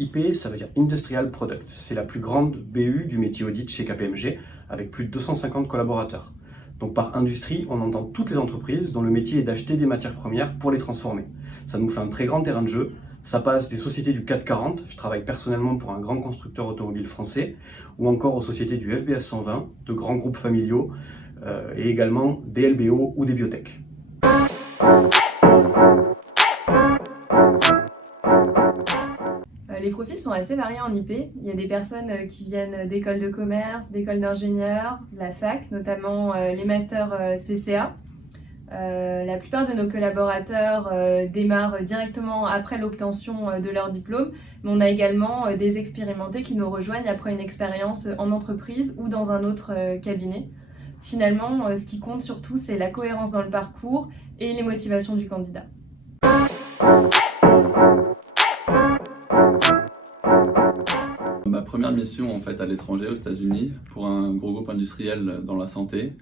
IP, ça veut dire Industrial Product. C'est la plus grande BU du métier audit chez KPMG, avec plus de 250 collaborateurs. Donc par industrie, on entend toutes les entreprises dont le métier est d'acheter des matières premières pour les transformer. Ça nous fait un très grand terrain de jeu. Ça passe des sociétés du CAC 40, je travaille personnellement pour un grand constructeur automobile français, ou encore aux sociétés du FBF 120, de grands groupes familiaux, et également des LBO ou des biotech. Les profils sont assez variés en IP. Il y a des personnes qui viennent d'écoles de commerce, d'écoles d'ingénieurs, de la fac, notamment les masters CCA. La plupart de nos collaborateurs démarrent directement après l'obtention de leur diplôme, mais on a également des expérimentés qui nous rejoignent après une expérience en entreprise ou dans un autre cabinet. Finalement, ce qui compte surtout, c'est la cohérence dans le parcours et les motivations du candidat. Ma première mission en fait à l'étranger, aux États-Unis, pour un gros groupe industriel dans la santé.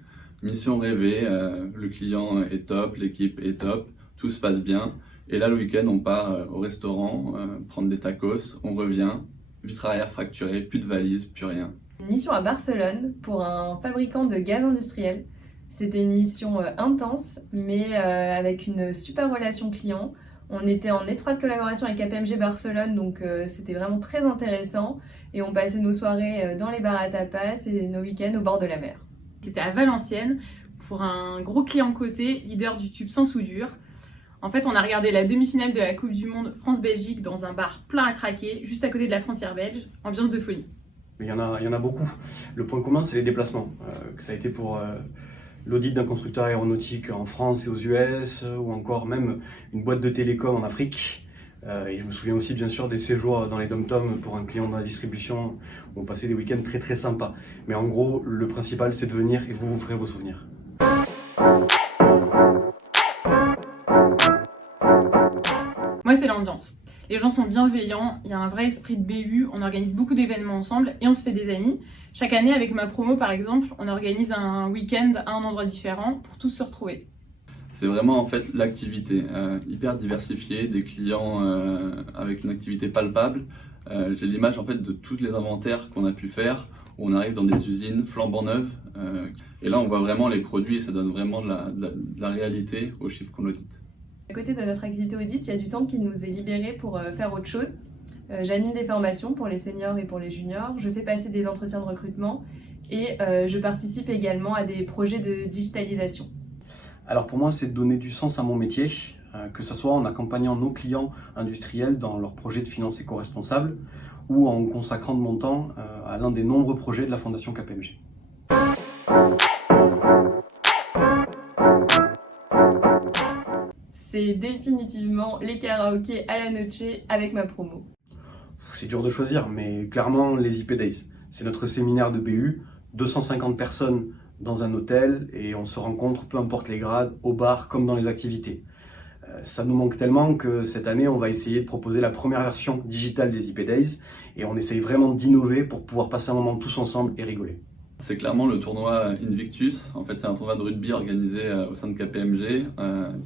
Mission rêvée, le client est top, l'équipe est top, tout se passe bien. Et là, le week-end, on part au restaurant, prendre des tacos, on revient, vitre arrière fracturée, plus de valises, plus rien. Une mission à Barcelone pour un fabricant de gaz industriel. C'était une mission intense, mais avec une super relation client. On était en étroite collaboration avec KPMG Barcelone, donc c'était vraiment très intéressant. Et on passait nos soirées dans les bars à tapas et nos week-ends au bord de la mer. C'était à Valenciennes pour un gros client coté, leader du tube sans soudure. En fait, on a regardé la demi-finale de la Coupe du Monde France-Belgique dans un bar plein à craquer, juste à côté de la frontière belge. Ambiance de folie. Il y en a beaucoup. Le point commun, c'est les déplacements. Que ça a été pour l'audit d'un constructeur aéronautique en France et aux US, ou encore même une boîte de télécom en Afrique. Et je me souviens aussi bien sûr des séjours dans les dom-toms pour un client dans la distribution où on passait des week-ends très très sympas. Mais en gros, le principal, c'est de venir et vous ferez vos souvenirs. Moi, c'est l'ambiance. Les gens sont bienveillants, il y a un vrai esprit de BU, on organise beaucoup d'événements ensemble et on se fait des amis. Chaque année, avec ma promo par exemple, on organise un week-end à un endroit différent pour tous se retrouver. C'est vraiment en fait l'activité, hyper diversifiée, des clients avec une activité palpable. J'ai l'image en fait de tous les inventaires qu'on a pu faire, où on arrive dans des usines flambant neuves. Et là, on voit vraiment les produits et ça donne vraiment de la réalité aux chiffres qu'on audite. À côté de notre activité audit, il y a du temps qui nous est libéré pour faire autre chose. J'anime des formations pour les seniors et pour les juniors, je fais passer des entretiens de recrutement et je participe également à des projets de digitalisation. Alors pour moi, c'est de donner du sens à mon métier, que ce soit en accompagnant nos clients industriels dans leurs projets de finance éco-responsable ou en consacrant de mon temps à l'un des nombreux projets de la Fondation KPMG. C'est définitivement les karaokés à la noche avec ma promo. C'est dur de choisir, mais clairement les IP Days. C'est notre séminaire de BU, 250 personnes dans un hôtel et on se rencontre, peu importe les grades, au bar comme dans les activités. Ça nous manque tellement que cette année, on va essayer de proposer la première version digitale des IP Days et on essaye vraiment d'innover pour pouvoir passer un moment tous ensemble et rigoler. C'est clairement le tournoi Invictus. En fait, c'est un tournoi de rugby organisé au sein de KPMG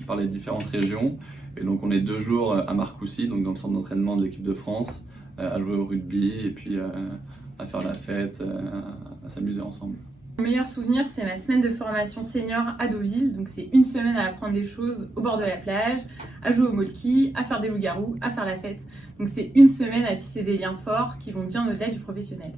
par les différentes régions. Et donc, on est 2 jours à Marcoussis, donc dans le centre d'entraînement de l'équipe de France, à jouer au rugby et puis à faire la fête, à s'amuser ensemble. Mon meilleur souvenir, c'est ma semaine de formation senior à Deauville. Donc, c'est une semaine à apprendre des choses au bord de la plage, à jouer au molki, à faire des loups-garous, à faire la fête. Donc, c'est une semaine à tisser des liens forts qui vont bien au-delà du professionnel.